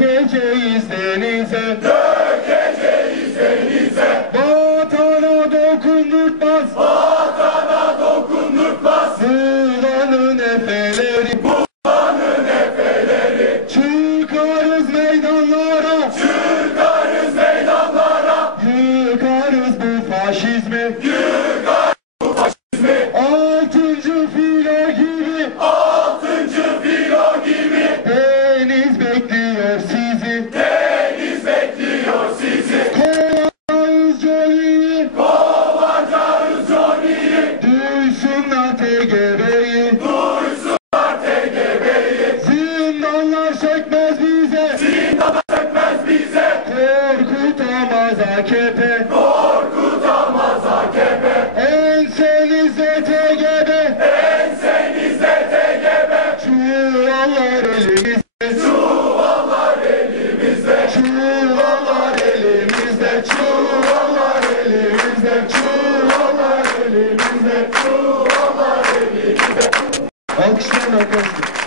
dökeceğiz denize. Dökeceğiz denize. Vatana dokundurtmaz. Vatana dokundurtmaz. Buranın efeleri. Buranın efeleri. Çıkarız meydanlara. Çıkarız meydanlara. Yıkarız bu faşizmi. Yıkarız TGB'yi Duysunlar TGB'yi Zindanlar sökmez bize. Zindanlar sökmez bize Korkutamaz AKP Korkutamaz AKP Ensenizde TGB Ensenizde TGB Çuvallar elimizde. Çuvallar elimizde. Çuvallar Alkışlarla arkadaşlar